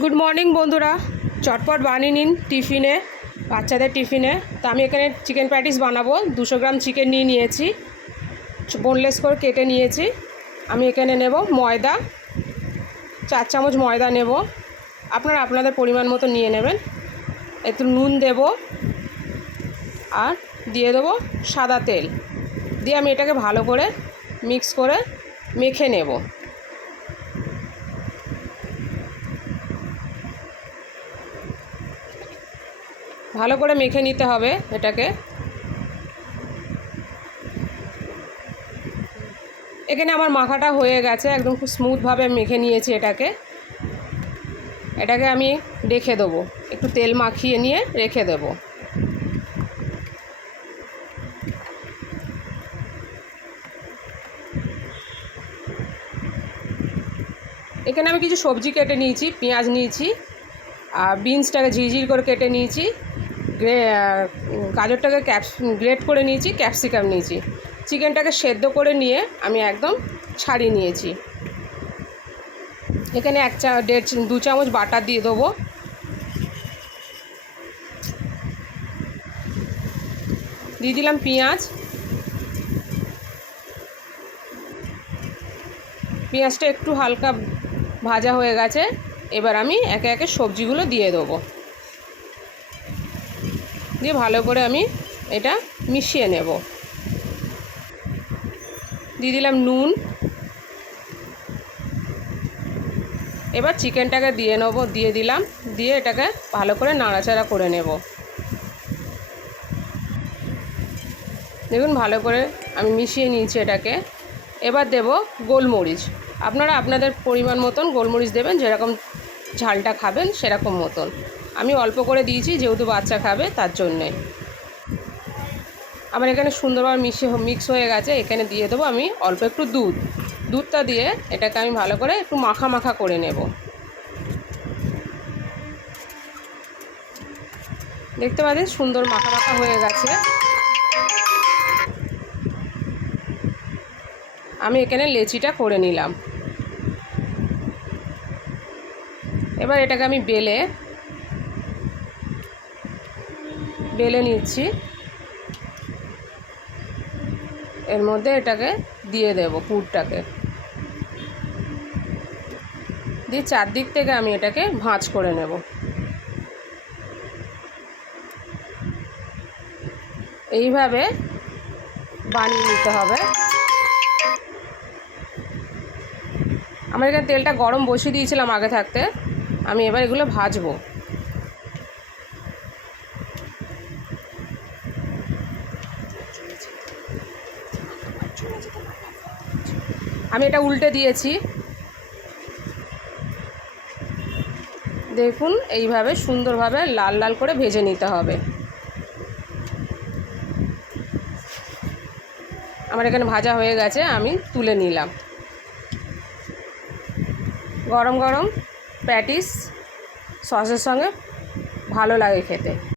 Good morning বন্ধুরা, চটপট বানিয়ে নিন টিফিনে, বাচ্চাদের টিফিনে। তো আমি এখানে চিকেন প্যাটিস বানাবো। 200 গ্রাম চিকেন নিয়েছি, বোনলেস করে কেটে নিয়েছি। আমি এখানে নেব ময়দা, 4 চামচ ময়দা নেব। আপনারা আপনাদের পরিমাণ মতো নিয়ে নেবেন। একটু নুন দেব আর দিয়ে দেবো সাদা তেল, দিয়ে আমি এটাকে ভালো করে মিক্স করে মেখে নেব। ভালো করে মেখে নিতে হবে এটাকে। এখানে আমার মাখাটা হয়ে গেছে, একদম খুব স্মুথভাবে মেখে নিয়েছি এটাকে আমি রেখে দেবো, একটু তেল মাখিয়ে নিয়ে রেখে দেবো। এখানে আমি কিছু সবজি কেটে নিয়েছি, পেঁয়াজ নিয়েছি, আর বিনসটাকে ঝিরঝির করে কেটে নিয়েছি, গাজরটাকে গ্রেট করে নিয়েছি, ক্যাপসিকাম নিয়েছি। চিকেনটাকে সেদ্ধ করে নিয়ে আমি একদম ছাড়িয়ে নিয়েছি। এখানে 2 চামচ বাটার দিয়ে দেবো। দিয়ে দিলাম পেঁয়াজটা একটু হালকা ভাজা হয়ে গেছে। এবার আমি একে একে সবজিগুলো দিয়ে দেবো, দিয়ে ভালো করে আমি এটা মিশিয়ে নেব। দিয়ে দিলাম নুন। এবার চিকেনটাকে দিয়ে দিলাম, দিয়ে এটাকে ভালো করে নাড়াচাড়া করে নেব। দেখুন ভালো করে আমি মিশিয়ে নিয়েছি এটাকে। এবার দেব গোলমরিচ। আপনারা আপনাদের পরিমাণ মতন গোলমরিচ দেবেন, যেরকম ঝালটা খাবেন সেরকম মতন। আমি অল্প করে দিয়েছি, যেহেতু বাচ্চা খাবে তার জন্যে। আমার এখানে সুন্দরভাবে মিক্স হয়ে গেছে। এখানে দিয়ে দেবো আমি অল্প একটু দুধটা দিয়ে এটাকে আমি ভালো করে একটু মাখা মাখা করে নেব। দেখতে পাচ্ছেন সুন্দর মাখা মাখা হয়ে গেছে। আমি এখানে লেচিটা করে নিলাম। এবার এটাকে আমি বেলে নিচ্ছি। এর মধ্যে এটাকে দিয়ে দেব, পুরটাকে দিয়ে চারদিক থেকে আমি এটাকে ভাঁজ করে নেব। এইভাবে বানিয়ে নিতে হবে। আমার এখানে তেলটা গরম বসিয়ে দিয়েছিলাম আগে থাকতে। আমি এবার এগুলো ভাজবো। আমি এটা উল্টে দিয়েছি। দেখুন এইভাবে সুন্দরভাবে লাল লাল করে ভেজে নিতে হবে। আমার এখানে ভাজা হয়ে গেছে, আমি তুলে নিলাম। গরম গরম প্যাটিস সসের সঙ্গে ভালো লাগে খেতে।